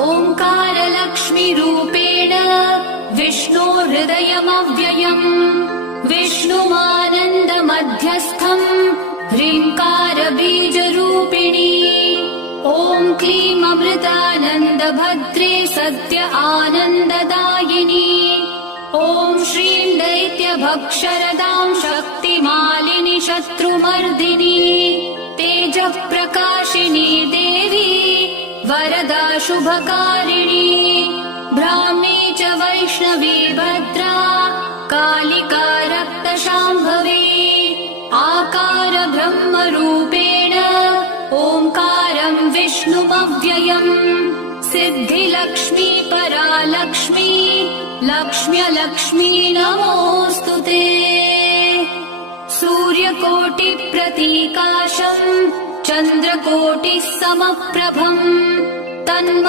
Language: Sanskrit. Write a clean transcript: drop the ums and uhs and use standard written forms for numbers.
ओङ्कारलक्ष्मीरूपेण विष्णोर्हृदयमव्ययम् विष्णुमानन्दमध्यस्थम् ह्रीङ्कारबीजरूपिणी ॐ क्लीं अमृतानन्दभद्रे सत्य आनन्ददायिनी ॐ श्रीं दैत्यभक्षरदां शक्तिमालिनि शत्रुमर्दिनी तेजःप्रकाशिनी देवी वरदा शुभकारिणी ब्राह्मी च वैष्णवी भद्रा कालिका रक्तशाम्भवी आकार ब्रह्मरूपेण ओङ्कारं विष्णुमव्ययम् सिद्धिलक्ष्मी परालक्ष्मी लक्ष्म्यलक्ष्मी नमोऽस्तु ते सूर्यकोटिप्रतीकाशम् चन्द्रकोटिः समप्रभम् तन्म